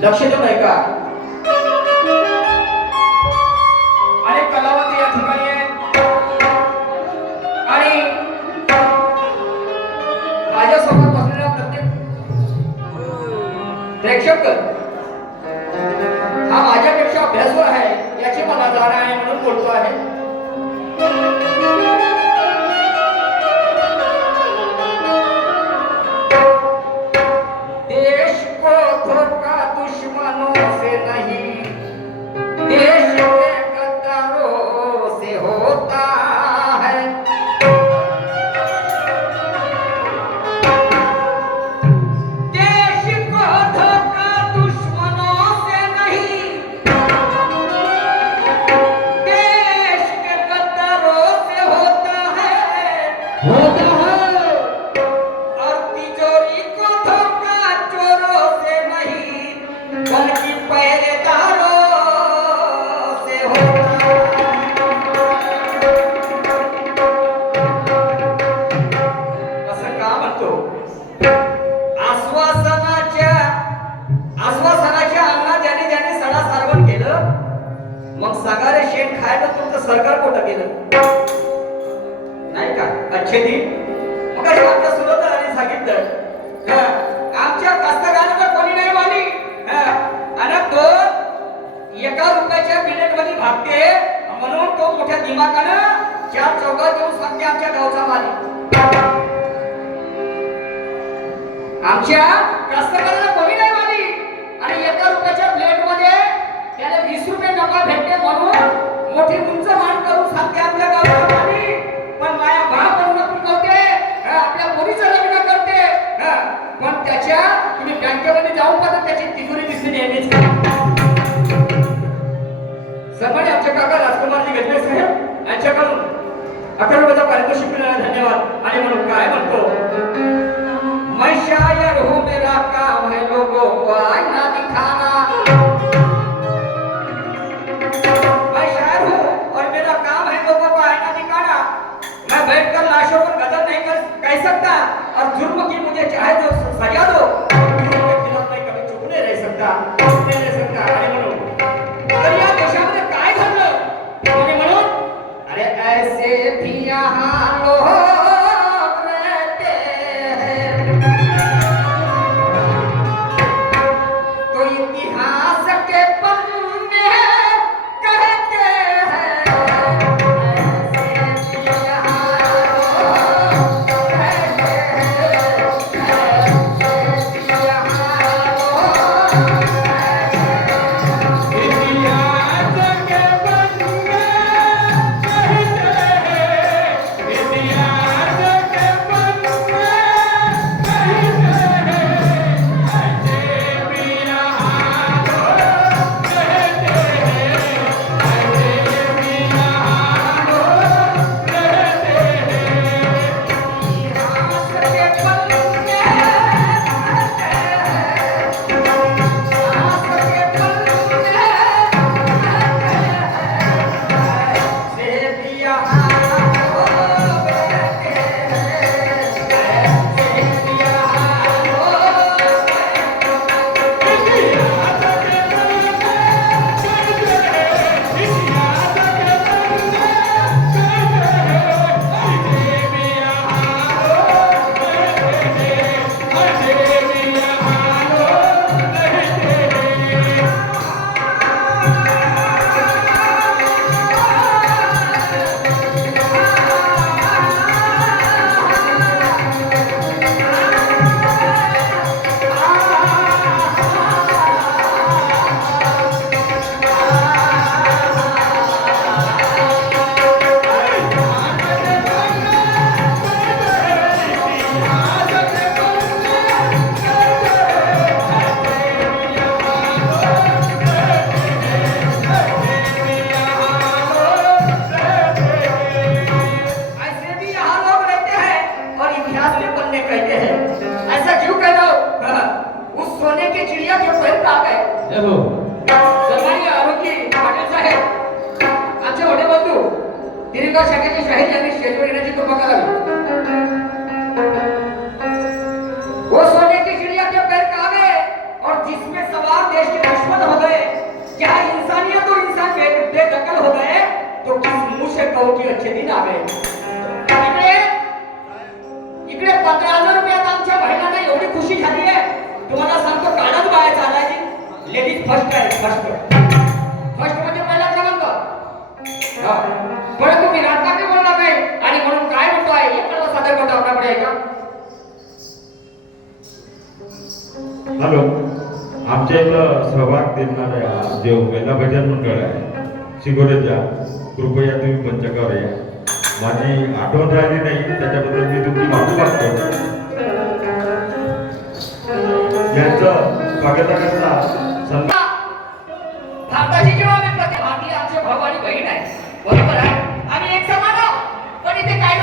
लक्ष देऊन ऐका अनेक कलावंत या ठिकाणी आहेत आणि माझ्यासोबत बसलेला प्रत्येक प्रेक्षक हा माझ्यापेक्षा अभ्यासू आहे याची मला जाण आहे म्हणून बोलतो आहे. मग सगारे शेण खायला तुमचं सरकार कुठं गेलं? नाही का? अच्छे दी. मग अशी आमच्या सुरतराने सांगितलं आमच्या कास्तकाराला कोणी नाही मानी आणि तो एका रुपयाच्या मिनिटमध्ये भागते म्हणून तो मोठ्या दिमागानं चार चौकात येऊन सांगते आमच्या गावचा मालिक. आमच्या कास्तकाराला कोणी नाही मानी आणि एका रुपयाच्या वीस रुपये भेटते म्हणून मोठी उंच मान करून सांगते आपल्या गावाला मानी पण माया भाव पण नोकरी करते आपल्या पोरीचं लग्न करते. पण त्याच्या तुम्ही बँकेमध्ये जाऊन पाहता त्याची तिजोरी दिसली नेहमीच. सर्वांनी आमच्या काका राजकुमारजी घेतले साहेब यांच्याकडून अकरा रुपयाचा पारितोषिक मिळाला धन्यवाद. आणि म्हणून काय म्हणतो? और जुर्म की मुझे चाहे तो सजा दो। शिवगा शाखेचे शाहीर यांनी शेतवर येण्याची कृपा करावी वो सोने की चिड़िया के पैर कावे और जिसमें सवार देश के दुश्मन हो गए, क्या इंसानियत और इंसान बेदखल हो गए तो किस मुँह से कहो कि अच्छे दिन आ गए। इकडे इकडे पंधरा हज़ार रुपयात आमच्या बहिणांना एवढी खुशी झाली आहे तुम्हाला सांगतो कानात बाहेर चालायची. लेडीज़ फ़र्स्ट आहे फ़र्स्ट परंतु मी राजकारणी बोलणार नाही. आणि म्हणून काय म्हणतो आहे हे कळवा सादर करतो आपल्याकडे आहे का हॅलो. आमच्या इथं सहभाग देणाऱ्या जे महिला भजन मंडळ आहे शिगोरेच्या कृपया तुम्ही मंचकावर या. माझी आठवण राहिली नाही त्याच्याबद्दल मी तुमची माफी मागतो. यांचं स्वागताकरता सन्मान これからアミネクサマのこれで解